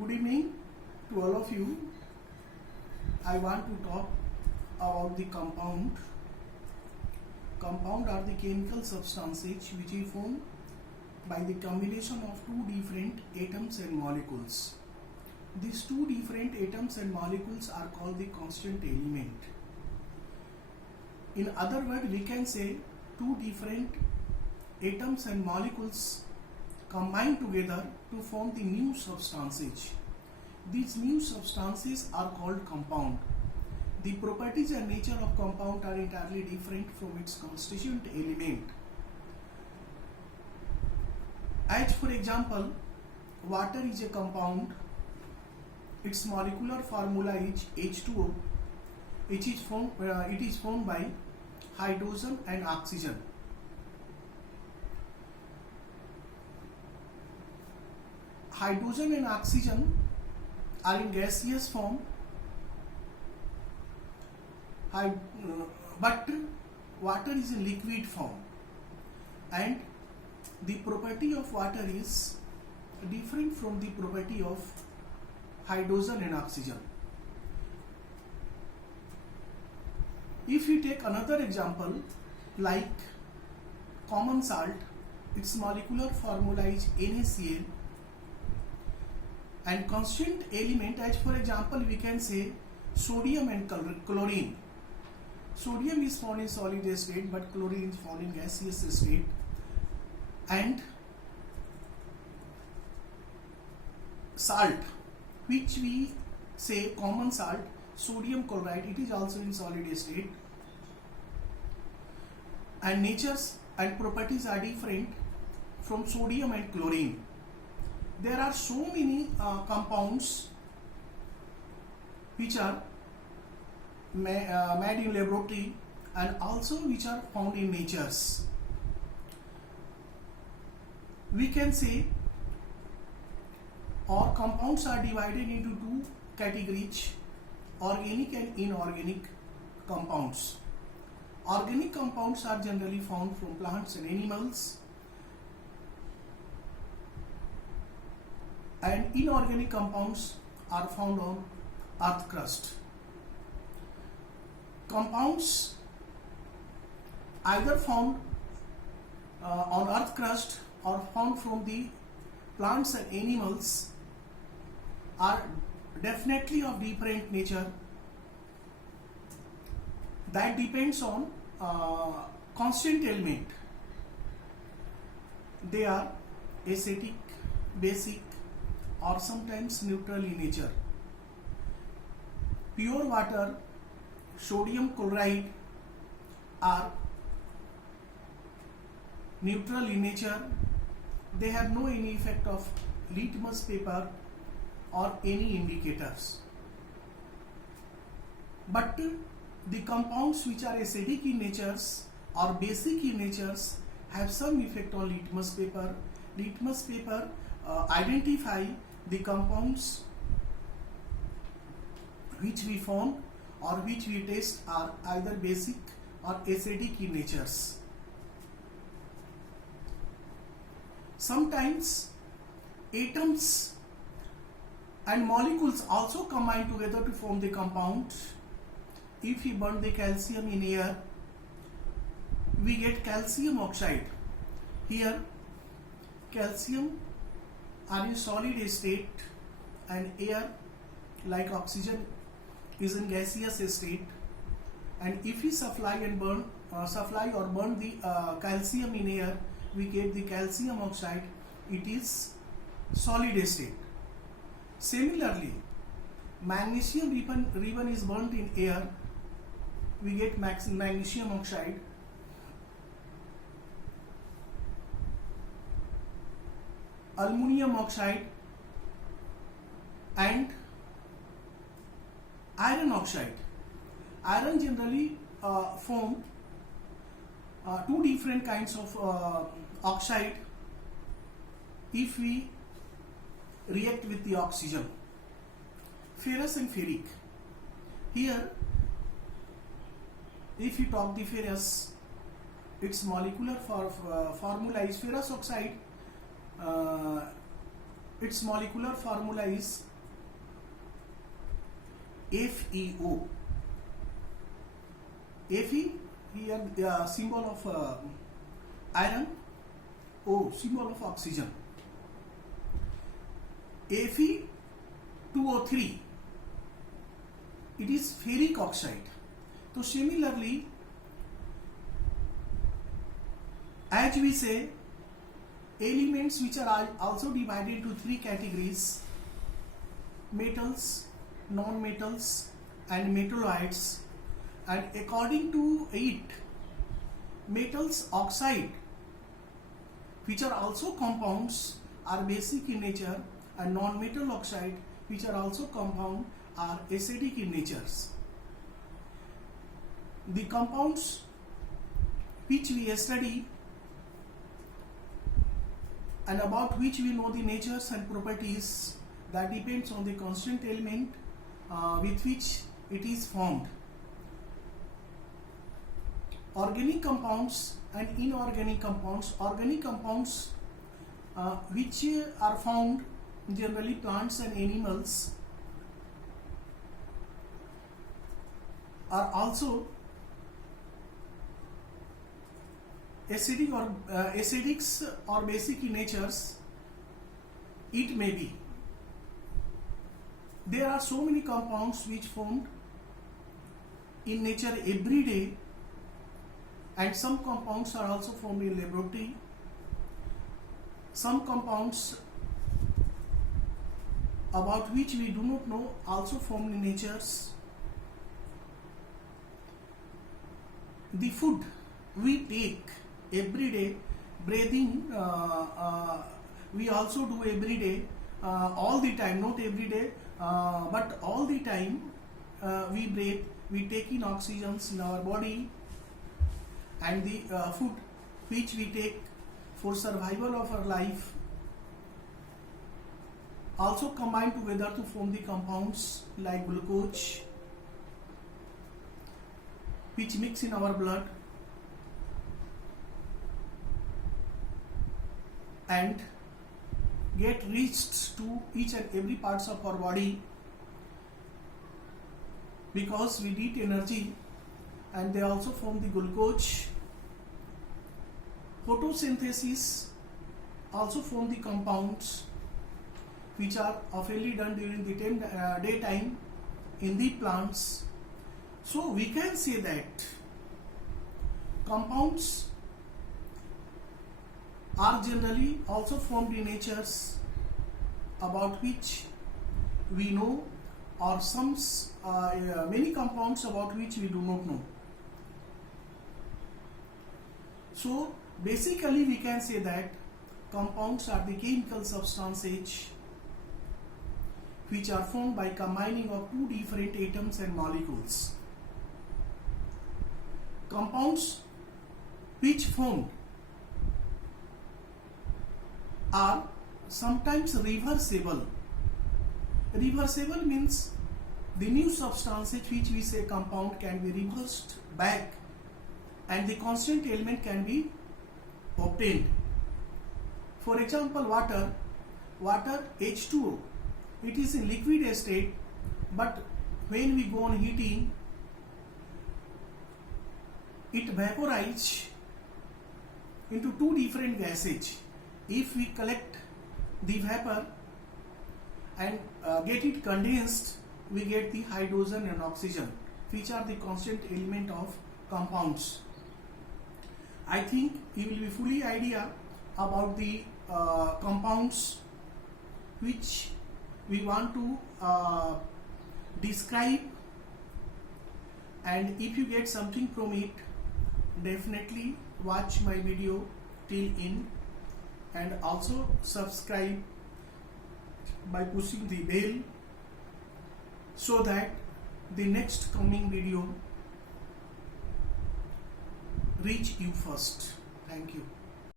Good evening to all of you. I want to talk about the compound. Compound are the chemical substances which are formed by the combination of two different atoms and molecules. These two different atoms and molecules are called the constant element. In other words, we can say two different atoms and molecules combine together to form the new substances. These new substances are called compound. The properties and nature of compound are entirely different from its constituent element. As for example, water is a compound. Its molecular formula is H2O. It is formed by hydrogen and oxygen. Hydrogen and oxygen are in gaseous form, but water is in liquid form, and the property of water is different from the property of hydrogen and oxygen. If we take another example like common salt, its molecular formula is NaCl, and constant element, as for example we can say sodium and chlorine. Sodium is found in solid state but chlorine is found in gaseous state. And salt, which we say common salt, sodium chloride, it is also in solid state, and natures and properties are different from sodium and chlorine. There are so many compounds which are made in laboratory and also which are found in natures. We can say all compounds are divided into two categories: organic and inorganic compounds. Organic compounds are generally found from plants and animals, and inorganic compounds are found on earth crust. Compounds either found on earth crust or found from the plants and animals are definitely of different nature. That depends on constant element. They are acidic, basic, or sometimes neutral in nature. Pure water, sodium chloride are neutral in nature. They have no any effect of litmus paper or any indicators. But the compounds which are acidic in natures or basic in natures have some effect on litmus paper. Litmus paper identify the compounds which we found or which we test are either basic or acidic in natures. Sometimes atoms and molecules also combine together to form the compound. If we burn the calcium in air, we get calcium oxide. Here calcium are in solid state and air like oxygen is in gaseous state, and if we supply or burn the calcium in air, we get the calcium oxide. It is solid state. Similarly, magnesium ribbon is burnt in air, we get magnesium oxide. Aluminum oxide and iron oxide. Iron generally form two different kinds of oxide if we react with the oxygen: ferrous and ferric. Here, if you talk the ferrous, its molecular formula is ferrous oxide its molecular formula is FeO. Fe here symbol of iron, O symbol of oxygen. Fe2O3, it is ferric oxide. So similarly, as we say, elements which are also divided into three categories: metals, non-metals and metalloids. And according to it, metals oxide, which are also compounds, are basic in nature, and non-metal oxide, which are also compound, are acidic in natures. The compounds which we study and about which we know the natures and properties, that depends on the constant element with which it is formed. Organic compounds and inorganic compounds. Organic compounds which are found generally plants and animals are also acidic or acidics or basic in natures. It may be. There are so many compounds which formed in nature every day, and some compounds are also formed in laboratory. Some compounds about which we do not know also formed in natures. The food we take every day, breathing we also do every day, all the time, not every day, but all the time we breathe, we take in oxygens in our body, and the food which we take for survival of our life also combine together to form the compounds like glucose, which mix in our blood and get reached to each and every parts of our body, because we need energy, and they also form the glucose. Photosynthesis also form the compounds which are oftenly done during the daytime in the plants. So we can say that compounds are generally also formed in natures about which we know, or some many compounds about which we do not know. So basically we can say that compounds are the chemical substances which are formed by combining of two different atoms and molecules. Compounds which formed are sometimes reversible. Reversible means the new substances which we say compound can be reversed back, and the constant element can be obtained. For example, water H2O, it is in liquid state, but when we go on heating, it vaporizes into two different gases. If we collect the vapor and get it condensed, we get the hydrogen and oxygen, which are the constant element of compounds. I think you will be fully idea about the compounds which we want to describe, and if you get something from it, definitely watch my video till end, and also subscribe by pushing the bell so that the next coming video reach you first. Thank you.